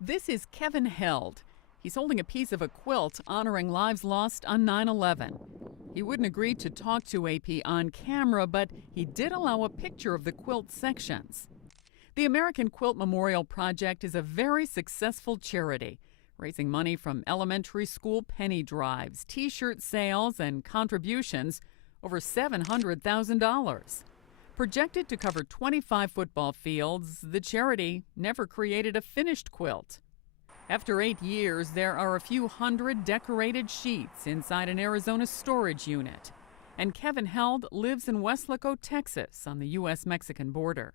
This is Kevin Held. He's holding a piece of a quilt honoring lives lost on 9/11. He wouldn't agree to talk to AP on camera, but he did allow a picture of the quilt sections. The American Quilt Memorial Project is a very successful charity, raising money from elementary school penny drives, T-shirt sales, and contributions, over $700,000. Projected to cover 25 football fields, the charity never created a finished quilt. After 8 years, there are a few hundred decorated sheets inside an Arizona storage unit. And Kevin Held lives in Weslaco, Texas, on the U.S.-Mexican border.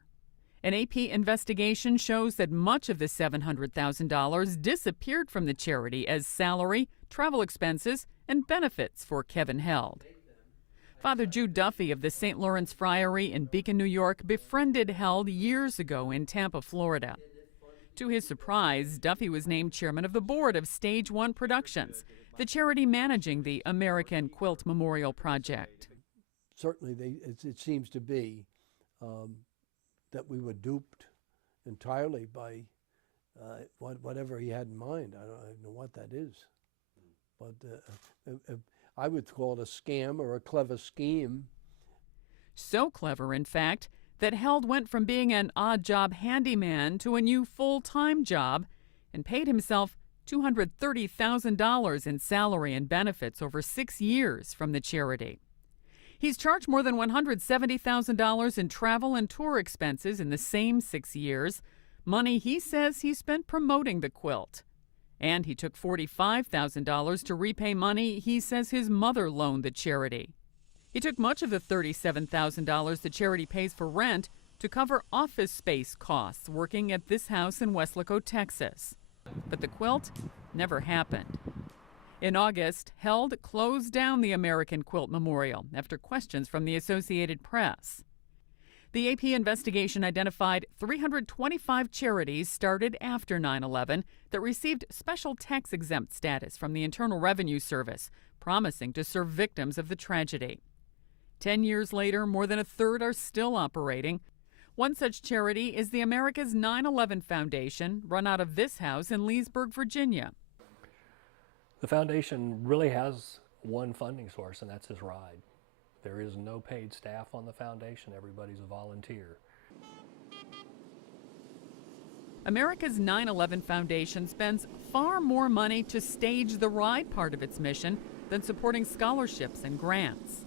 An AP investigation shows that much of the $700,000 disappeared from the charity as salary, travel expenses, and benefits for Kevin Held. Father Jude Duffy of the St. Lawrence Friary in Beacon, New York, befriended Held years ago in Tampa, Florida. To his surprise, Duffy was named chairman of the board of Stage One Productions, the charity managing the American Quilt Memorial Project. Certainly, it seems to be that we were duped entirely by whatever he had in mind. I don't know what that is. But I would call it a scam or a clever scheme. So clever, in fact, that Held went from being an odd-job handyman to a new full-time job and paid himself $230,000 in salary and benefits over 6 years from the charity. He's charged more than $170,000 in travel and tour expenses in the same 6 years, money he says he spent promoting the quilt. And he took $45,000 to repay money he says his mother loaned the charity. He took much of the $37,000 the charity pays for rent to cover office space costs working at this house in Weslaco, Texas. But the quilt never happened. In August, Held closed down the American Quilt Memorial after questions from the Associated Press. The AP investigation identified 325 charities started after 9/11 that received special tax-exempt status from the Internal Revenue Service, promising to serve victims of the tragedy. 10 years later, more than a third are still operating. One such charity is the America's 9/11 Foundation, run out of this house in Leesburg, Virginia. The foundation really has one funding source, and that's his ride. There is no paid staff on the foundation. Everybody's a volunteer. America's 9/11 Foundation spends far more money to stage the ride part of its mission than supporting scholarships and grants.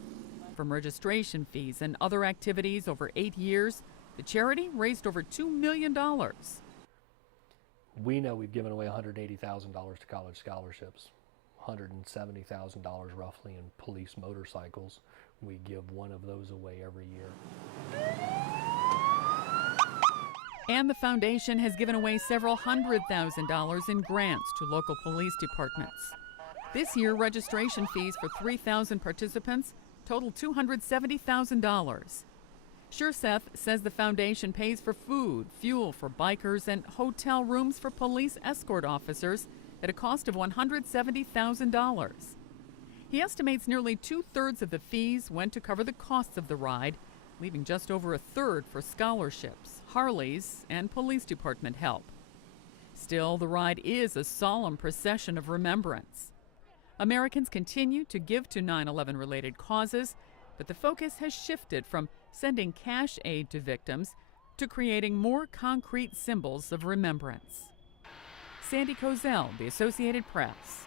From registration fees and other activities over 8 years, the charity raised over $2 million. We know we've given away $180,000 to college scholarships, $170,000 roughly in police motorcycles. We give one of those away every year. And the foundation has given away several $100,000 in grants to local police departments. This year, registration fees for 3,000 participants total $270,000. Seth says the foundation pays for food, fuel for bikers, and hotel rooms for police escort officers at a cost of $170,000. He estimates nearly 2/3 of the fees went to cover the costs of the ride, leaving just over a third for scholarships, Harleys, and police department help. Still, the ride is a solemn procession of remembrance. Americans continue to give to 9/11-related causes, but the focus has shifted from sending cash aid to victims to creating more concrete symbols of remembrance. Sandy Kozel, The Associated Press.